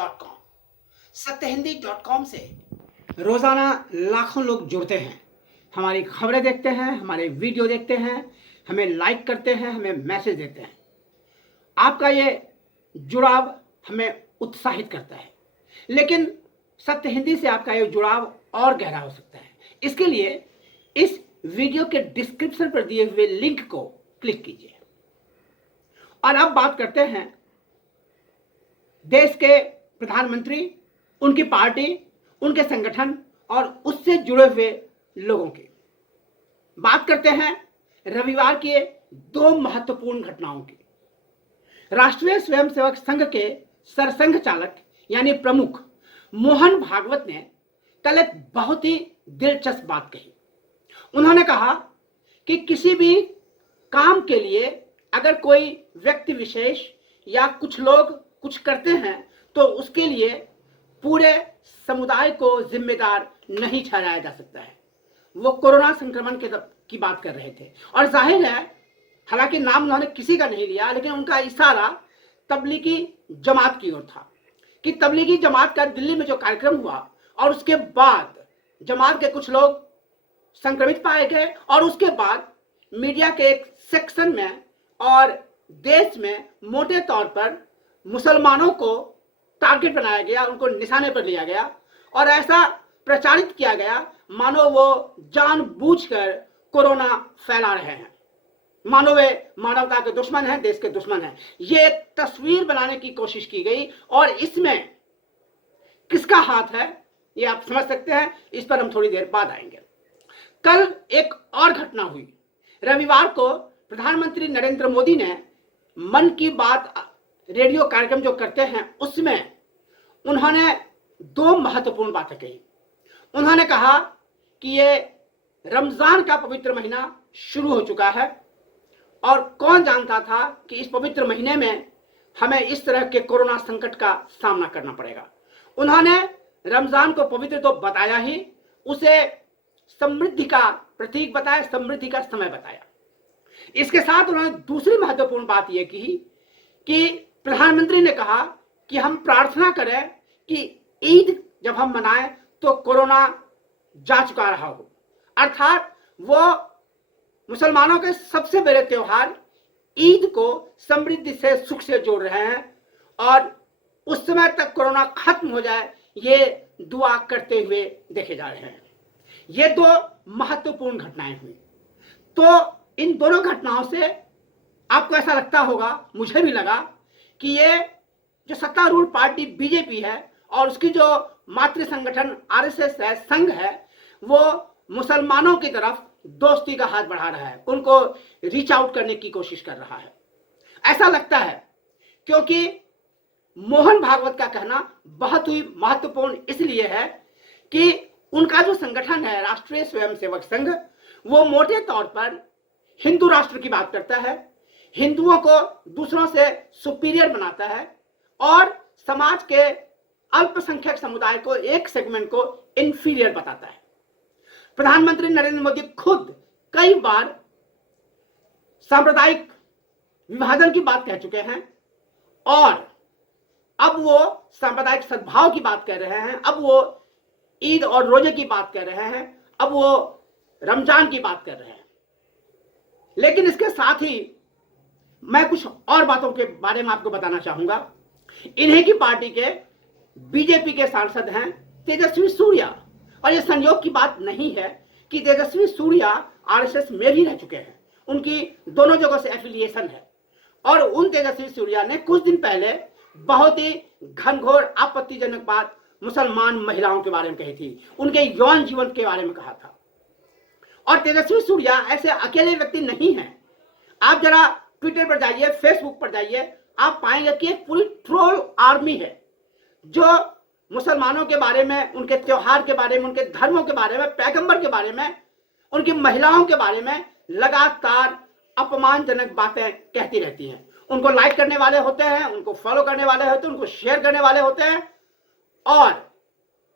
सत्यहिंदी.com। सत्यहिंदी.com से रोजाना लाखों लोग जुड़ते हैं, हमारी खबरें देखते हैं, हमारे वीडियो देखते हैं, हमें लाइक करते हैं, हमें मैसेज देते हैं। आपका ये जुड़ाव हमें उत्साहित करता है, लेकिन सत्य हिंदी से आपका ये जुड़ाव और गहरा हो सकता है। इसके लिए इस वीडियो के डिस्क्रिप्शन पर दिए हुए लिंक को क्लिक कीजिए। और अब बात करते हैं देश के प्रधानमंत्री, उनकी पार्टी, उनके संगठन और उससे जुड़े हुए लोगों की। बात करते हैं रविवार के दो महत्वपूर्ण घटनाओं की। राष्ट्रीय स्वयंसेवक संघ के सरसंघ चालक यानी प्रमुख मोहन भागवत ने कल एक बहुत ही दिलचस्प बात कही। उन्होंने कहा कि किसी भी काम के लिए अगर कोई व्यक्ति विशेष या कुछ लोग कुछ करते हैं तो उसके लिए पूरे समुदाय को जिम्मेदार नहीं ठहराया जा सकता है। वो कोरोना संक्रमण की बात कर रहे थे और जाहिर है, हालांकि नाम उन्होंने किसी का नहीं लिया, लेकिन उनका इशारा तबलीगी जमात की ओर था कि तबलीगी जमात का दिल्ली में जो कार्यक्रम हुआ और उसके बाद जमात के कुछ लोग संक्रमित पाए गए और उसके बाद मीडिया के एक सेक्शन में और देश में मोटे तौर पर मुसलमानों को टारगेट बनाया गया, उनको निशाने पर लिया गया और ऐसा प्रचारित किया गया मानो वो जानबूझकर कोरोना फैला रहे हैं, मानो वे मानवता के दुश्मन हैं, देश के दुश्मन हैं। ये एक तस्वीर बनाने की कोशिश की गई और इसमें किसका हाथ है ये आप समझ सकते हैं। इस पर हम थोड़ी देर बाद आएंगे। कल एक और घटना हुई। रविवार को प्रधानमंत्री नरेंद्र मोदी ने मन की बात रेडियो कार्यक्रम जो करते हैं उसमें उन्होंने दो महत्वपूर्ण बातें कही। उन्होंने कहा कि ये रमजान का पवित्र महीना शुरू हो चुका है और कौन जानता था कि इस पवित्र महीने में हमें इस तरह के कोरोना संकट का सामना करना पड़ेगा। उन्होंने रमजान को पवित्र तो बताया ही, उसे समृद्धि का प्रतीक बताया, समृद्धि का समय बताया। इसके साथ उन्होंने दूसरी महत्वपूर्ण बात यह की कि प्रधानमंत्री ने कहा कि हम प्रार्थना करें कि ईद जब हम मनाएं तो कोरोना जा चुका रहा हो, अर्थात वो मुसलमानों के सबसे बड़े त्योहार ईद को समृद्धि से, सुख से जोड़ रहे हैं और उस समय तक कोरोना खत्म हो जाए ये दुआ करते हुए देखे जा रहे हैं। ये दो महत्वपूर्ण घटनाएं हुई। तो इन दोनों घटनाओं से आपको ऐसा लगता होगा, मुझे भी लगा कि ये जो सत्तारूढ़ पार्टी बीजेपी है और उसकी जो मातृ संगठन आरएसएस है, संघ है, वो मुसलमानों की तरफ दोस्ती का हाथ बढ़ा रहा है, उनको रीच आउट करने की कोशिश कर रहा है। ऐसा लगता है क्योंकि मोहन भागवत का कहना बहुत ही महत्वपूर्ण इसलिए है कि उनका जो संगठन है राष्ट्रीय स्वयंसेवक संघ, वो मोटे तौर पर हिंदू राष्ट्र की बात करता है, हिंदुओं को दूसरों से सुपीरियर बनाता है और समाज के अल्पसंख्यक समुदाय को, एक सेगमेंट को इंफीरियर बताता है। प्रधानमंत्री नरेंद्र मोदी खुद कई बार सांप्रदायिक विभाजन की बात कह चुके हैं और अब वो सांप्रदायिक सद्भाव की बात कर रहे हैं, अब वो ईद और रोजे की बात कर रहे हैं, अब वो रमजान की बात कर रहे हैं। लेकिन इसके साथ ही मैं कुछ और बातों के बारे में आपको बताना चाहूंगा। इन्हीं की पार्टी के बीजेपी के सांसद हैं तेजस्वी सूर्या, और ये संयोग की बात नहीं है कि तेजस्वी सूर्या आरएसएस में भी रह चुके हैं, उनकी दोनों जगह से एफिलिएशन है। और उन तेजस्वी सूर्या ने कुछ दिन पहले बहुत ही घनघोर आपत्तिजनक बात मुसलमान महिलाओं के बारे में कही थी, उनके यौन जीवन के बारे में कहा था। और तेजस्वी सूर्या ऐसे अकेले व्यक्ति नहीं है। आप जरा ट्विटर पर जाइए, फेसबुक पर जाइए, आप पाएंगे कि एक पूरी ट्रोल आर्मी है जो मुसलमानों के बारे में, उनके त्योहार के बारे में, उनके धर्मों के बारे में, पैगंबर के बारे में, उनकी महिलाओं के बारे में लगातार अपमानजनक बातें कहती रहती हैं। उनको लाइक करने वाले होते हैं, उनको फॉलो करने वाले होते हैं, उनको शेयर करने वाले होते हैं और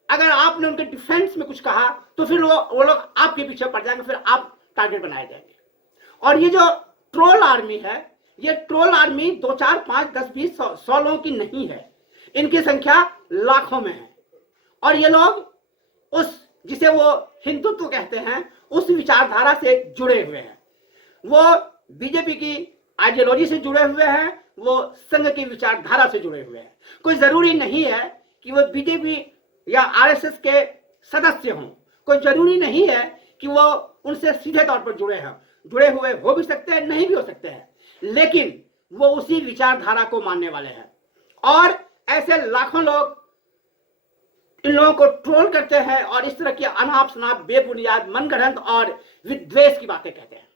अगर आपने उनके डिफेंस में कुछ कहा तो फिर वो लोग आपके पीछे पड़ जाएंगे, फिर आप टारगेट बनाए जाएंगे। और ये जो ट्रोल आर्मी है, ये ट्रोल आर्मी 2, 4, 5, 10, 20, 100 लोगों की नहीं है। इनकी संख्या लाखों में है और ये लोग उस जिसे वो हिंदुत्व कहते हैं उस विचारधारा से जुड़े हुए हैं। वो बीजेपी की आइडियोलॉजी से जुड़े हुए हैं, वो संघ की विचारधारा से जुड़े हुए हैं। कोई जरूरी नहीं है कि वो बीजेपी या आरएसएस के सदस्य हों, कोई जरूरी नहीं है कि वो उनसे सीधे तौर पर जुड़े हुए हो भी सकते हैं, नहीं भी हो सकते हैं, लेकिन वो उसी विचारधारा को मानने वाले हैं। और ऐसे लाखों लोग इन लोगों को ट्रोल करते हैं और इस तरह की अनाप शनाप बेबुनियाद मनगढ़ंत और विद्वेष की बातें कहते हैं।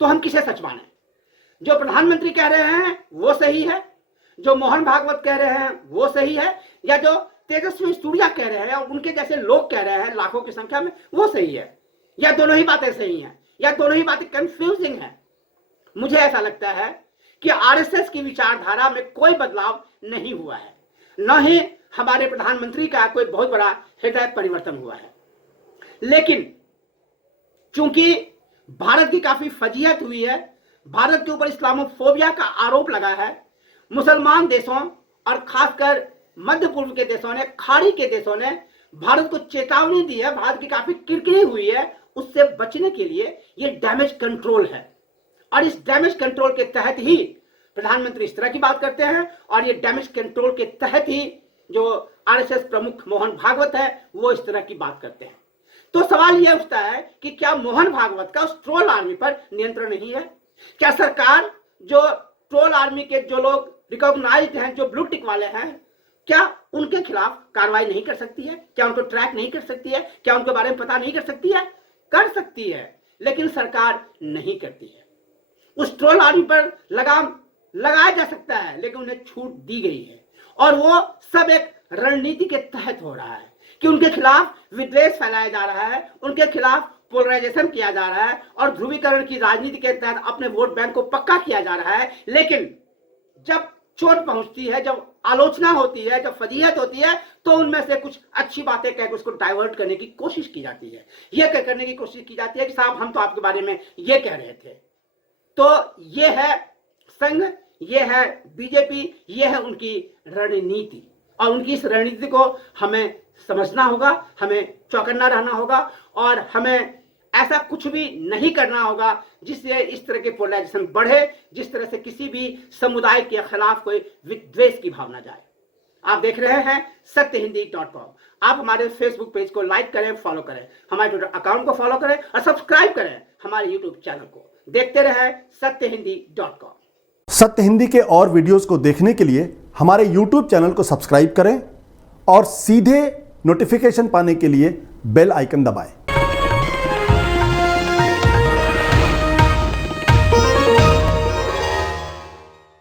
तो हम किसे सच माने? जो प्रधानमंत्री कह रहे हैं वो सही है, जो मोहन भागवत कह रहे हैं वो सही है, या जो तेजस्वी सूर्या कह रहे हैं और उनके जैसे लोग कह रहे हैं लाखों की संख्या में वो सही है, या दोनों ही बातें सही हैं, या दोनों ही बातें कंफ्यूजिंग हैं? मुझे ऐसा लगता है कि आरएसएस की विचारधारा में कोई बदलाव नहीं हुआ है, न ही हमारे प्रधानमंत्री का कोई बहुत बड़ा हृदय परिवर्तन हुआ है। लेकिन चूंकि भारत की काफी फजीहत हुई है, भारत के ऊपर इस्लामोफोबिया का आरोप लगा है, मुसलमान देशों और खासकर मध्य पूर्व के देशों ने, खाड़ी के देशों ने भारत को चेतावनी दी है, भारत की काफी किरकिरी हुई है, उससे बचने के लिए ये डैमेज कंट्रोल है। और इस डैमेज कंट्रोल के तहत ही प्रधानमंत्री इस तरह की बात करते हैं और ये डैमेज कंट्रोल के तहत ही जो आरएसएस प्रमुख मोहन भागवत है वो इस तरह की बात करते हैं। तो सवाल यह उठता है कि क्या मोहन भागवत का उस ट्रोल आर्मी पर नियंत्रण नहीं है? क्या सरकार जो ट्रोल आर्मी के जो लोग रिकॉग्नाइज्ड हैं, जो ब्लू टिक वाले हैं, क्या उनके खिलाफ कार्रवाई नहीं कर सकती है? क्या उनको ट्रैक नहीं कर सकती है? क्या उनके बारे में पता नहीं कर सकती है? कर सकती है, लेकिन सरकार नहीं करती है। उस ट्रोल आर्मी पर लगाम लगाया जा सकता है, लेकिन उन्हें छूट दी गई है और वो सब एक रणनीति के तहत हो रहा है कि उनके खिलाफ विद्वेष फैलाया जा रहा है, उनके खिलाफ पोलराइजेशन किया जा रहा है और ध्रुवीकरण की राजनीति के तहत अपने वोट बैंक को पक्का किया जा रहा है। लेकिन जब चोट पहुंचती है, जब आलोचना होती है, जब फजीहत होती है, तो उनमें से कुछ अच्छी बातें कहकर उसको डाइवर्ट करने की कोशिश की जाती है। यह करने की कोशिश की जाती है कि साहब हम तो आपके बारे में ये कह रहे थे। तो ये है संघ, ये है बीजेपी, ये है उनकी रणनीति और उनकी इस रणनीति को हमें समझना होगा, हमें चौकन्ना रहना होगा और हमें ऐसा कुछ भी नहीं करना होगा जिससे इस तरह के पोलराइजेशन बढ़े, जिस तरह से किसी भी समुदाय के खिलाफ कोई विद्वेष की भावना जाए। आप देख रहे हैं सत्यहिंदी.com। आप हमारे फेसबुक पेज को लाइक करें, फॉलो करें, हमारे ट्विटर अकाउंट को फॉलो करें और सब्सक्राइब करें हमारे यूट्यूब चैनल को। देखते रहें सत्यहिंदी.com। सत्य हिंदी के और वीडियोस को देखने के लिए हमारे YouTube चैनल को सब्सक्राइब करें और सीधे नोटिफिकेशन पाने के लिए बेल आइकन दबाएं।